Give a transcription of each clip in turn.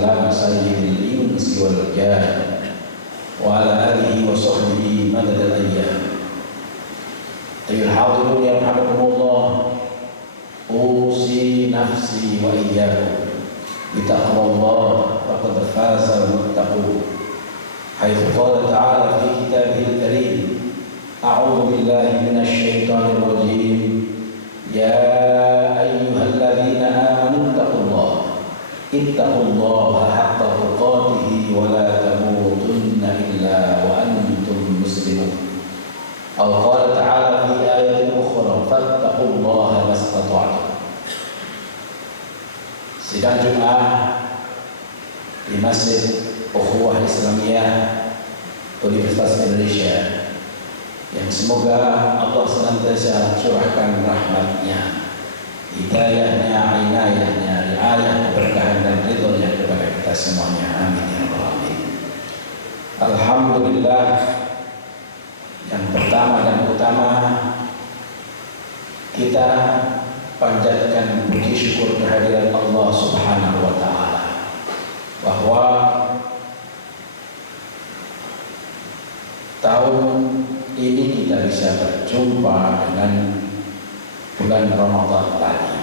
وسلم سيد الإنس والجان وعلى آله وصحبه مدد الأيام. أيها الحاضرون يرحمكم الله، أوصي نفسي وإياكم بتقوى الله فقد فاز المتقون، حيث قال تعالى في كتابه الكريم: أعوذ بالله من الشيطان الرجيم، يا أيها الذين آمنوا اتقوا الله حق تقاته ولا تموتن إلا وأنتم مسلمون. أو قال تعالى في آية أخرى: فاتقوا الله ما استطعتم. Sidang Jumat di Masjid Ukhuwah Islamiyah Universitas Indonesia, yang semoga Allah senantiasa curahkan rahmat-Nya, hidayahnya, inayahnya, riayah, keberkahan dan ridhonya kepada kita semuanya. Amin ya rabbal alamin. Alhamdulillah, yang pertama dan utama kita panjatkan puji syukur kehadirat Allah Subhanahu wa taala bahwa tahun ini kita bisa berjumpa dengan bulan Ramadan tadi.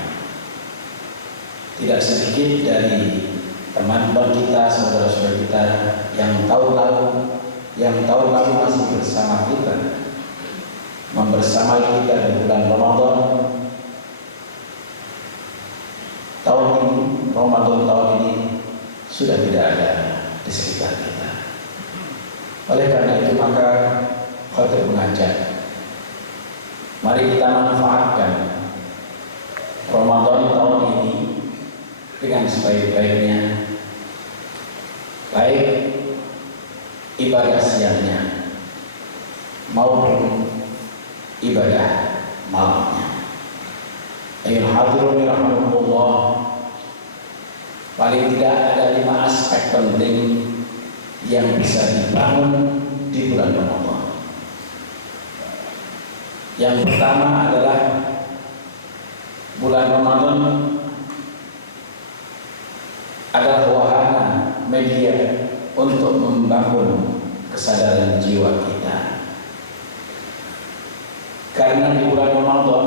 Tidak sedikit dari teman-teman kita, saudara-saudara kita yang tahun lalu masih bersama kita, membersamai kita di bulan Ramadan. Ramadan tahun ini sudah tidak ada di sekitar kita. Oleh karena itu maka khatib mengajak, mari kita manfaatkan Ramadan tahun ini dengan sebaik-baiknya, baik ibadah siangnya maupun ibadah malamnya. Ayyuhal hadirun rahimakumullah, paling tidak ada 5 aspek penting yang bisa dibangun di bulan Ramadan. Yang pertama adalah bulan Ramadan adalah wahana media untuk membangun kesadaran jiwa kita. Karena di bulan Ramadan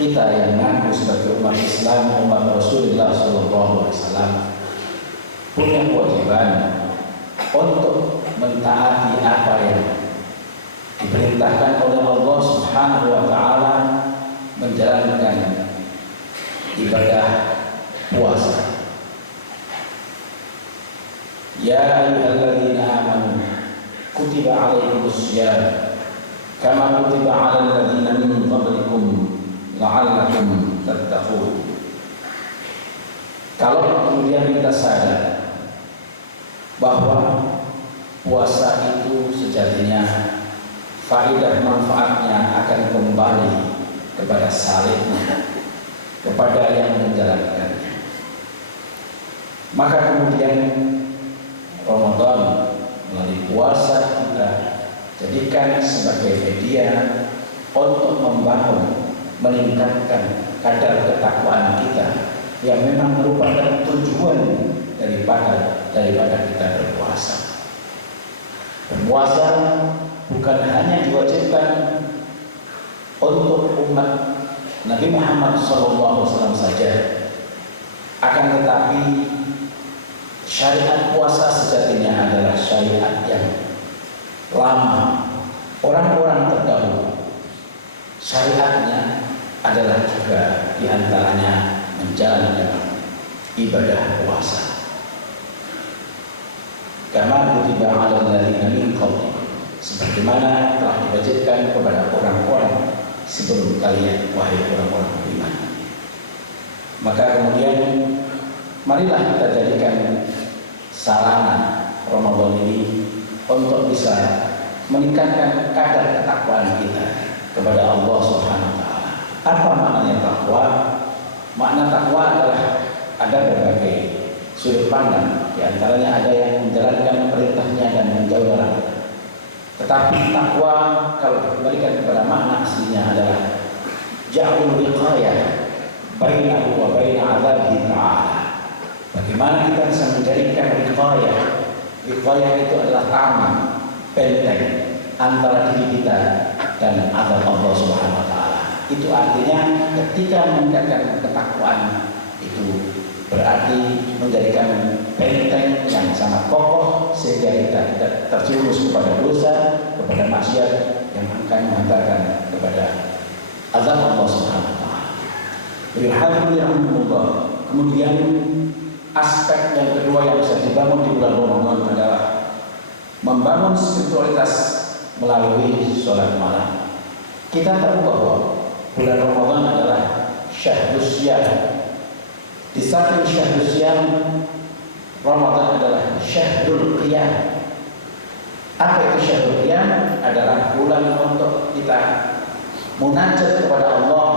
kita yang mengaku sebagai umat Islam, umat Rasulullah SAW, punya kewajiban untuk mentaati apa yang diperintahkan oleh Allah Subhanahu wa taala, menjalankan ibadah puasa. Ya ayyuhalladzina amanu kutiba 'alaikumussyam kama kutiba 'alal ladzina min qablikum la'allakum tattaqun. Kalau kemudian kita sadar bahwa puasa itu sejatinya faedah manfaatnya akan kembali kepada salibnya, kepada yang menjalankannya, maka kemudian Ramadan melalui puasa kita jadikan sebagai media untuk membangun, meningkatkan kadar ketakwaan kita yang memang merupakan tujuan daripada kita berpuasa. Berpuasa bukan hanya diwajibkan untuk umat Nabi Muhammad SAW saja, akan tetapi syariat puasa sejatinya adalah syariat yang lama. Orang-orang terdahulu syariatnya adalah juga diantaranya menjalankan ibadah puasa. Kama kutiba 'alal ladzina min qablikum, sebagaimana telah diwajibkan kepada orang-orang sebelum kalian, wahai orang-orang beriman. Maka kemudian marilah kita jadikan sarana Ramadan ini untuk bisa meningkatkan kadar ketakwaan kita kepada Allah Subhanahu wa taala. Apa maknanya takwa? Makna takwa adalah ada berbagai sudut pandang. Di antaranya ada yang menjalankan perintahnya dan menjauhi larangannya. Tetapi takwa kalau dikembalikan kepada makna aslinya adalah ja'ul wiqayah bainahu wa baina 'adzabihi ta'ala. Bagaimana kita bisa menjadikan wiqayah? Wiqayah itu adalah taman, benteng antara diri kita dan azab Allah Subhanahu wa taala. Itu artinya ketika meningkatkan ketakwaan itu berarti menjadikan benteng yang sangat kokoh sehingga kita tidak terjerumus kepada dosa, kepada maksiat yang akan mengantarkan kepada azab Allah Subhanahu wa taala. Kemudian aspek yang kedua yang bisa dibangun di bulan Ramadan adalah membangun spiritualitas melalui sholat malam. Kita tahu bahwa bulan Ramadan adalah syahrus syiyam. Di samping syahrus syiyam, Ramadan adalah syahrul qiyam. Apa itu syahrul qiyam? Adalah bulan untuk kita munajat kepada Allah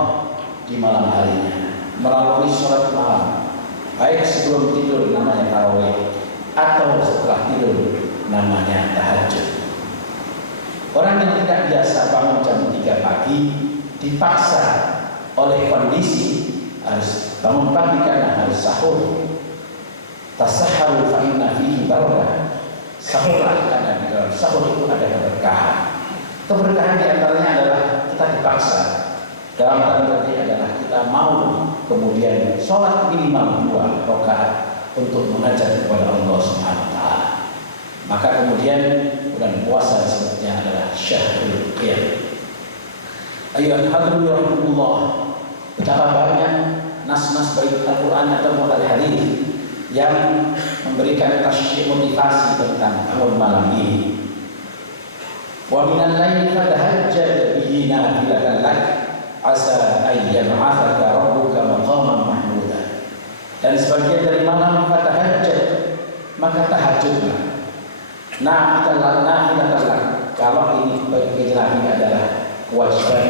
di malam harinya melalui sholat malam. Baik sebelum tidur namanya tarawih, atau setelah tidur namanya tahajud. Orang yang tidak biasa bangun jam 3 pagi dipaksa oleh kondisi harus bangun pagi karena harus sahur. Tasahharu fa inna fihi barakah. Sahurlah karena di dalam sahur itu ada keberkahan. Keberkahan di antaranya adalah kita dipaksa. Dalam tanda petik adalah kita mau kemudian sholat minimal 2 rakaat untuk munajat kepada Allah Subhanahu wa taala. Maka kemudian bulan puasa disebutnya adalah syahrul qiyam. Ayyuhal hadirin, betapa banyak nas-nas baik Al-Quran atau Al-Hadis yang memberikan tasyik motivasi tentang tahun malam ini. Wa minal laili fatahajjad bihi nafilatan lak asa ay yab'atsaka rabbuka maqaman mahmuda. Dan sebagian dari malam fatahajjad, maka tahajudlah. Nafilatan, kalau ini bagi Nabi adalah kewajiban,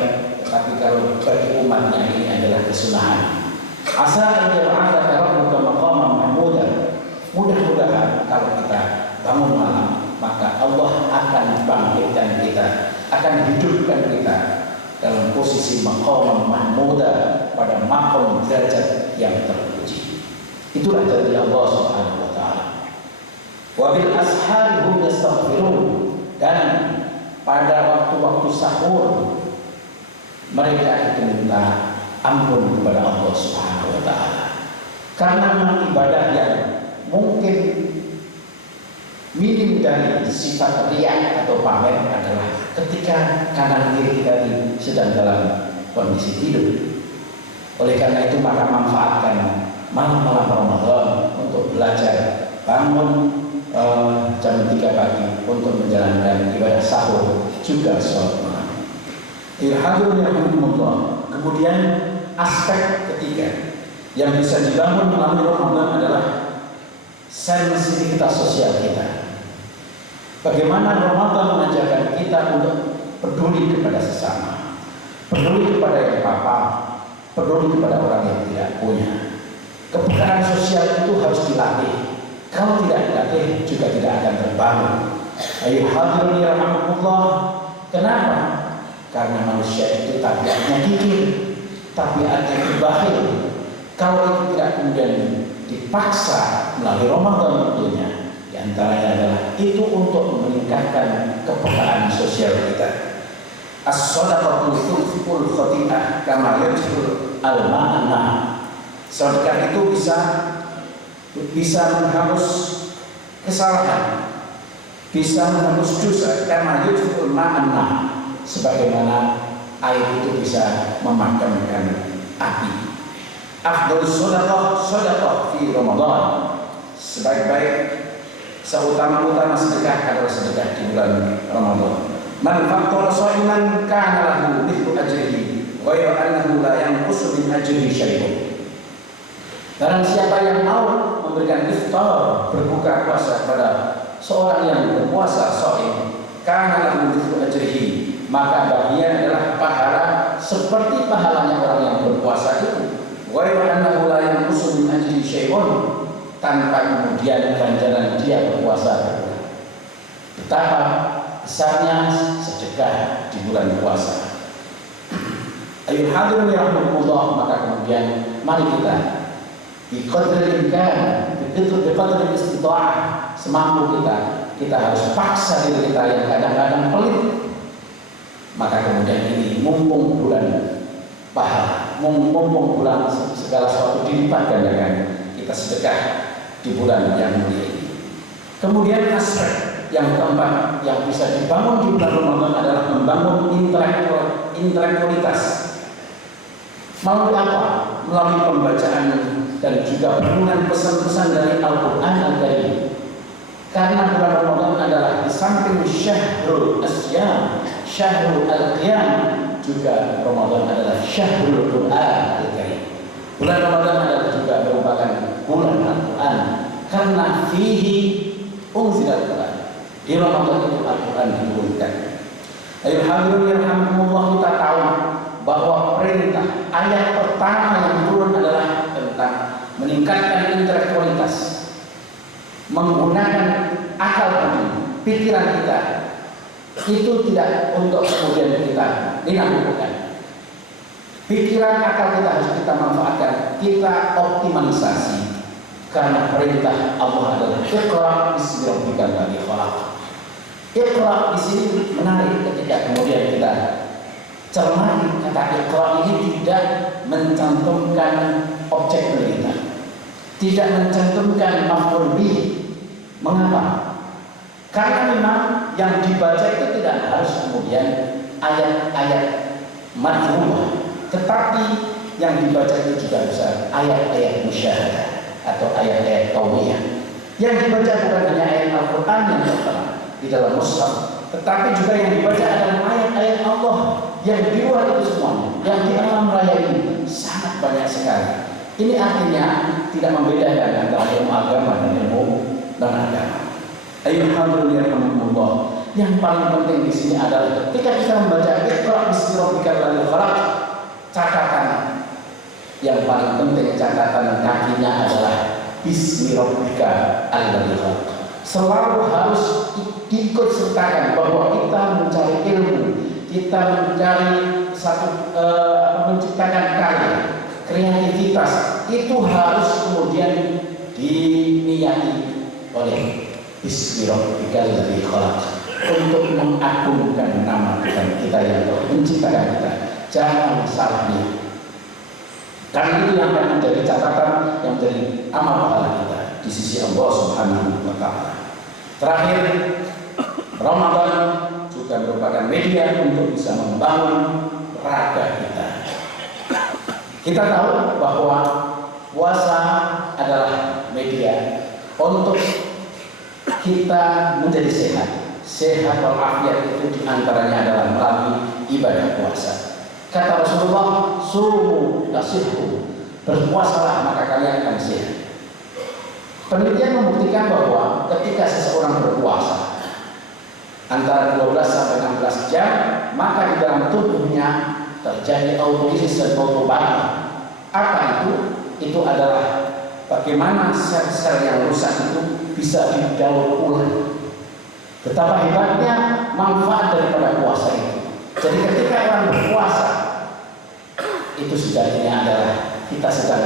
tetapi kalau bagi umatnya ini adalah kesunahan. Asa an yab'atsaka rabbuka maqaman mahmuda. Mudah-mudahan kalau kita bangun malam, maka Allah akan bangkitkan kita, akan hidupkan kita dalam posisi maqaman mahmuda, pada maqam derajat yang terpuji. Itulah janji Allah Subhanahu wa taala. Wa bil ashari hum yastaghfirun, dan pada waktu-waktu sahur mereka itu minta ampun kepada Allah Subhanahu wa taala. Karena ibadah yang mungkin minim dari sifat riya atau pamer adalah ketika kanan kiri kita sedang dalam kondisi tidur. Oleh karena itu maka manfaatkan malam-malam Ramadan untuk belajar, bangun jam 3 pagi untuk menjalankan ibadah sahur juga sholat malam. Kemudian aspek ketiga yang bisa dibangun melalui Ramadan adalah sensitivitas sosial kita. Bagaimana Ramadan mengajarkan kita untuk peduli kepada sesama, peduli kepada yang apa, peduli kepada orang yang tidak punya. Kepekaan sosial itu harus dilatih. Kalau tidak dilatih juga tidak akan terbangun. Ayo hadirin rahimakumullah. Kenapa? Karena manusia itu tabiatnya kikir, tabiatnya bakhil. Kalau itu tidak kemudian dipaksa melalui Ramadan tentunya, di antaranya adalah itu untuk meningkatkan kepekaan sosial kita. As-shadaqatu tudhibul khati'ah kama yudhibul al-ma'na. Sedekah itu bisa menghapus kesalahan, bisa menghapus dosa, karena yudhibul ma'na, sebagaimana air itu bisa memadamkan api. Afdhalus shadaqah fi Ramadan. Sebaik-baik, seutama-utama sedekah adalah sedekah di bulan Ramadan. Man fattara shaiman kana lahu mithlu ajrihi ghairu annahu la yanqusu min ajrihi syai'un. Barang siapa yang mau memberikan iftar, berbuka puasa pada seorang yang berpuasa shaim, kana lahu mithlu ajrihi, maka bagian adalah pahala seperti pahalanya orang yang berpuasa itu. Ghairu annahu la yanqusu min ajrihi syai'un, tanpa kemudian ganjaran dia berpuasa. Betapa besarnya sedekah di bulan puasa. Ayo hadirin rahimakumullah, maka kemudian mari kita biqadril imkan itu biqadri istita'ah, semampu kita harus paksa diri kita yang kadang-kadang pelit. Maka kemudian ini mumpung bulan pahala, mumpung bulan segala sesuatu dilipat gandakan, kita sedekah di bulan yang mulia ini. Kemudian aspek yang keempat yang bisa dibangun di bulan Ramadan adalah membangun intelektualitas. Melalui apa? Melalui pembacaan dan juga perenungan pesan-pesan dari Al-Quran Al-Karim. Karena bulan Ramadan adalah di samping syahrul asyam, syahrul al-qiyam, juga Ramadan adalah syahrul Quran Al-Karim. Bulan Ramadan adalah juga merupakan bulan Al-Quran karena fihi unzilal Quran. Di Ramadan itu Al-Quran diturunkan. Ayo hadirin yarhamukumullah, kita tahu bahwa perintah ayat pertama yang turun adalah tentang meningkatkan intelektualitas, menggunakan akal budi, pikiran kita. Itu tidak untuk kemudian kita dilakukan. Pikiran akal kita harus kita manfaatkan, kita optimalisasi. Karena perintah Allah adalah Iqra bismi rabbikal ladzi khalaq. Iqra di sini menarik ketika kemudian kita cermati kata Iqra ini tidak mencantumkan objek perintah, tidak mencantumkan maf'ul bih. Mengapa? Karena memang yang dibaca itu tidak harus kemudian ayat-ayat madhumah, tetapi yang dibaca itu juga bisa ayat-ayat musyahadah atau ayat-ayat qauliyah. Yang dibaca bukan hanya ayat Al-Quran yang tertera di dalam mushaf, tetapi juga yang dibaca adalah ayat-ayat Allah yang di luar itu semuanya, yang di alam raya ini sangat banyak sekali. Ini artinya tidak membedakan antara ilmu agama dan ilmu non-agama. Alhamdulillah. Yang paling penting di sini adalah ketika kita membaca Iqra bismi rabbikal ladzi khalaq, catatan yang paling penting, catatan kakinya adalah bismi rabbikal ladzi khalaq. Selalu harus ikut sertakan bahwa kita mencari ilmu, kita mencari satu menciptakan karya, kreativitas itu harus kemudian diniyati oleh bismi rabbikal ladzi khalaq untuk mengagungkan nama Tuhan kita yang telah menciptakan kita. Jangan salah niat. Karena itu yang akan menjadi catatan, yang menjadi amal pahala kita di sisi Allah Subhanahu wa Ta'ala. Terakhir, Ramadan juga merupakan media untuk bisa membangun raga kita. Kita tahu bahwa puasa adalah media untuk kita menjadi sehat. Sehat walafiat itu diantaranya adalah melalui ibadah puasa. Kata Rasulullah, sumu tasihhu, berpuasalah maka kalian akan sehat. Penelitian membuktikan bahwa ketika seseorang berpuasa antara 12 sampai 16 jam, maka di dalam tubuhnya terjadi autolisis dan autobagi. Apa itu? Itu adalah bagaimana sel-sel yang rusak itu bisa didaur ulang. Betapa hebatnya manfaat daripada puasa itu. Jadi ketika orang berpuasa, itu sejatinya adalah kita sedang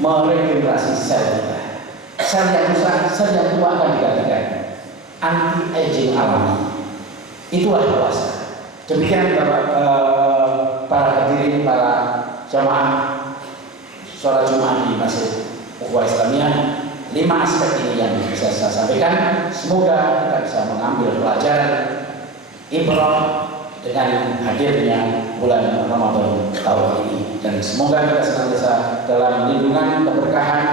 meregenerasi sel kita. Sel yang rusak, sel yang tua akan digantikan. Anti-aging alami. Itulah puasa. Demikian para hadirin, para jamaah sholat Jumat di Masjid Ukhuwah Islamiyah. 5 aspek ini yang bisa saya sampaikan. Semoga kita bisa mengambil pelajaran ibrah dengan hadirnya bulan Ramadan tahun ini, dan semoga kita senantiasa dalam lindungan, keberkahan,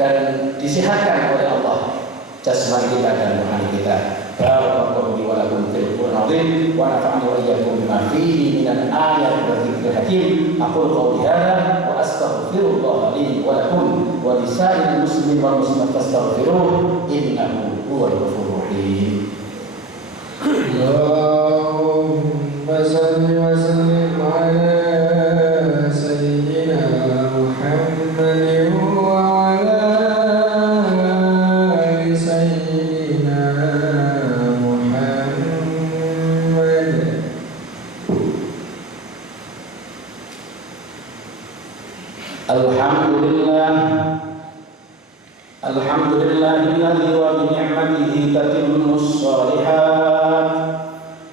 dan disehatkan oleh Allah jasmani kita dan rohani kita. Barakallahu li wa lakum fil Qur'anil azim wa nafa'ani wa iyyakum bima fihi minal ayati wa dzikril hakim. Aqulu qawli hadza wa astaghfirullah li wa lakum wa lisa'iril muslimin wal muslimat fastaghfiruh innahu huwal ghafurur rahim. Allahumma shalli wa sallim ala sayyidina Muhammadin wa ala ali sayyidina Muhammad. Alhamdulillah Alhamdulillahilladzi wa bi ni'matihi tatimmu shalihat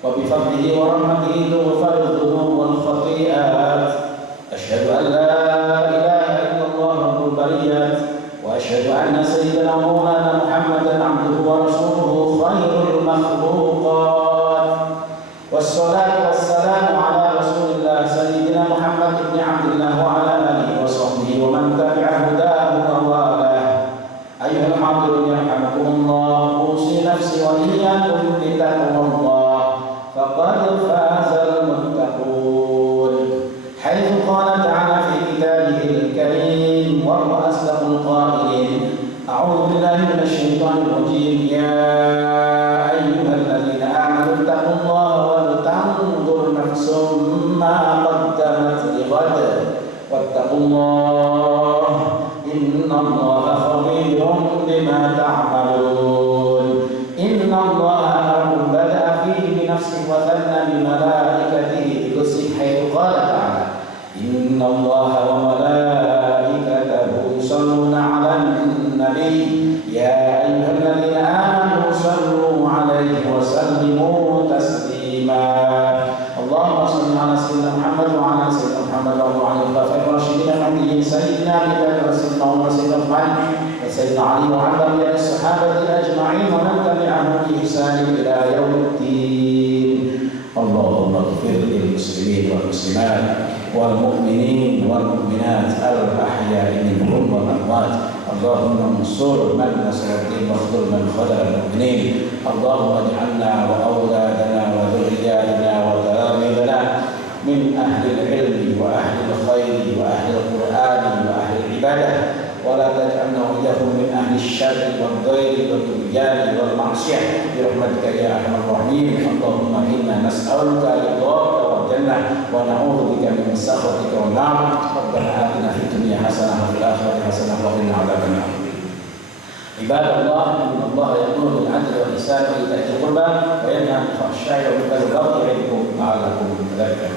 wa bi fadlihi wa rahmatihi tughfaru dhunub wal khati'at. Asyhadu an la ilaha illallah rabbul bariyat wa asyhadu anna sayyidana maulana Muhammadan abduhu wa rasuluhu khairul makhluqat. Wassalatu wassalamu ala Rasulillah sayyidina Muhammad ibn Abdullah wa ala alihi wa sahbihi wa man tabi'a hudahu wa walah. Ayyuhal hadirin yarhamukumullah, usi nafsi wa iyyakum bitaqwallah faqad fazal muttaqun. Haitsu qala ta'ala fi kitabihil karim wa huwa asdaqul qailin. A'udzu billahi minasy syaithanir rajim. Ya ayyuhalladzina amanu taqullaha wa tanzur nafsum ma qaddamat lighad wattaqullaha innallaha khabirun bima ta'malun. Innallaha amarakum bada'a fihi bi nafsihi wa thanna bi malaikatihi bi qudsihi haitsu qala ta'ala innallaha wa malaikatahu yusalluna 'alan nabiy ya ayyuhalladzina amanu sallu 'alaihi wa sallimu taslima. Allahumma shalli 'ala sayyidina Muhammad wa 'ala sayyidina Muhammad wa 'ala al-khulafa'ir rasyidin al-mahdiyyin sayyidina Abi Bakr wa sayyidina Umar wa sayyidina Uthman wa sayyidina Ali wa 'ala baqiyati as-sahabati ajma'in wa man tabi'ahum bi ihsan ila yaumiddin. Allahumma ighfir lil muslimin wal muslimat wal mu'minin wal mu'minat al-ahya'i minhum wal amwat. Allahumma ansur man nasara ad-din wa khudhur man khadara al-mu'minin. Allahumma ij'alna wa awladana wa dhurriyyatina wa talamidana min ahli al-ilmi wa ahli al-khairi wa ahli al-qur'ani wa ahli al-ibadah wa la taj'alna wa iyyahum min ahli asy-syarri wad-dhairi wad-tughyani wal ma'siyah bi rahmatika ya arhamar rahimin. Allahumma inna nas'aluka ridhaka wal jannah wa na'udzu bika min sakhatika wan nar. Rabbana atina fid dunya hasanah wa fil akhirati hasanah wa qina adzabannar. Ibadallah, innallaha ya'muru bil 'adli wal ihsani wa ita'i dzil qurba wa yanha 'anil fahsya'i wal munkari wal baghi ya'idukum la'allakum tadhakkarun.